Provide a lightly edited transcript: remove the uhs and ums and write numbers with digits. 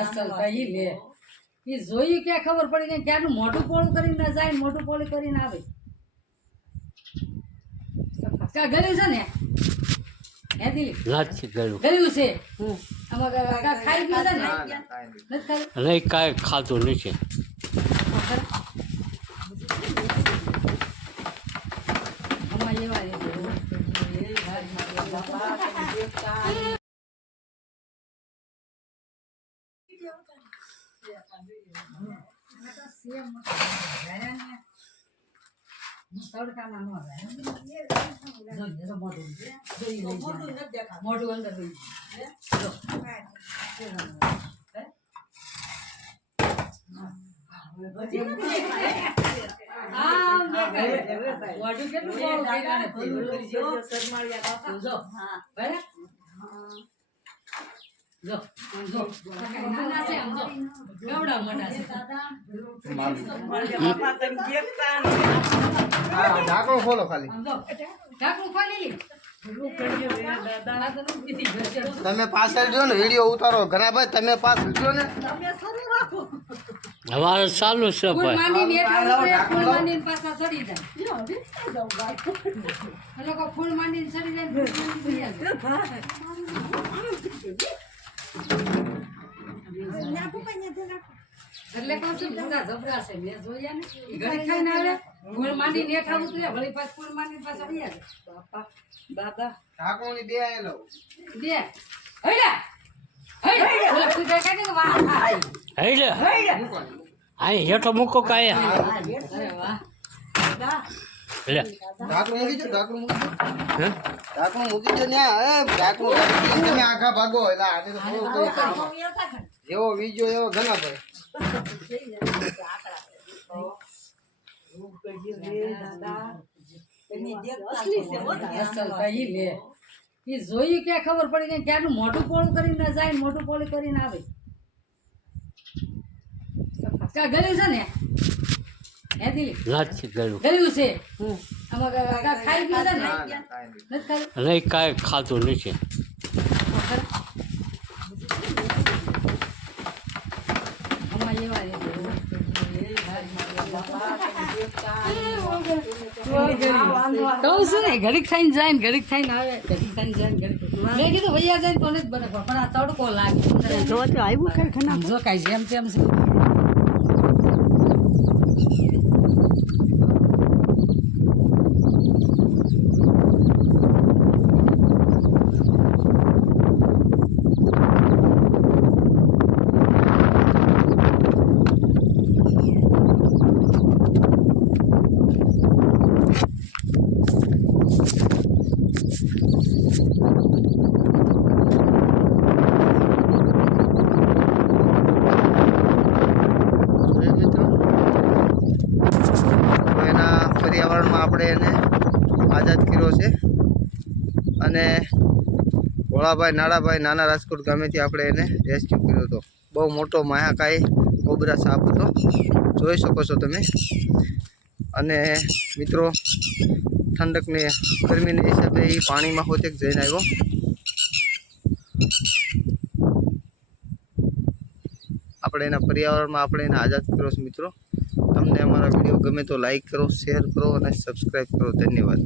અસલ કઈ લે એ જોઈ ક્યાં ખબર પડી કે ક્યાંનું મોઢું પોળું કરીને જાય મોઢું પોળું કરીને આવે કા ગળ્યું છે ને હે દિલી નથી ગયું ગળ્યું છે આમાં કા ખાઈ ગયું છે ને નથી ખાઈ નહીં કાંઈ ખાતું નથી આમાં એવા મોઢું અંદર ઢાંકણું ખોલો ખાલી તમે પાછળ જો ને વિડીયો ઉતારો ઘણા ભાઈ તમે પાછળ જો ને અમારે ચાલુ છે ભાઈ પાછા ચડી જાય લોકો ફૂલ માંડીને ચડી જાય એટલે કહું છું બધા જબરા છે મેં જોયા ને ઘડી ખાઈને આવે ફૂલ માંડીને હેઠા ઉતરે વળી પાછ ફૂલ માંડીને પાછા વળ્યા છે બાપા દાદા ઢાંકણું બે આયેલો બે હૈડા હૈડા ઓલા તું કઈ કાઢે કે વાહ હઈ લે અહીં હેઠો મૂકો કાયા અરે વાહ લે ઢાંકણું મૂકી દો ઢાંકણું મૂકી દો હે ઢાંકણું મૂકી દો ને ઢાંકણું તમે આખા ભાગો એટલે આજે તો થોડું થોડું કામ જેવો વીજો એવો ઘણા ભાઈ અસલ કઈ લે એ જોઈ ક્યાં ખબર પડી કે ક્યાંનું મોઢું પોળું કરીને જાય મોઢું પોળું કરીને આવે કા ગળ્યું છે ને હે દિલી નથી ગયું ગળ્યું છે આમાં કા ખાઈ ગયું છે ને નથી ખાઈ નહીં કાંઈ ખાતું નથી આમાં એવા કહું છું ને ઘડીક થઈને જાય ને ઘડીક થઈને આવે ઘડીક થઈને જાય ને ઘડીક મેં કીધું ભૈયા જાય તો જ બને પણ આ તડકો લાગે જો કાંઈ જેમ તેમ છે પર્યાવરણમાં આપણે એને આઝાદ કર્યો છે અને ભોળાભાઈ નાડાભાઈ નાના રાજકોટ ગામેથી આપણે એને રેસ્ક્યુ કર્યો હતો બહુ મોટો મહાકાય કોબરા સાપ હતો જોઈ શકો છો તમે અને મિત્રો ઠંડકને ગરમીને હિસાબે એ પાણીમાં હોતેક જઈને આવ્યો આપણે એના પર્યાવરણમાં આપણે એને આઝાદ કર્યો છે મિત્રો તમને અમારા વિડીયો ગમે તો લાઈક કરો શેર કરો અને સબસ્ક્રાઈબ કરો ધન્યવાદ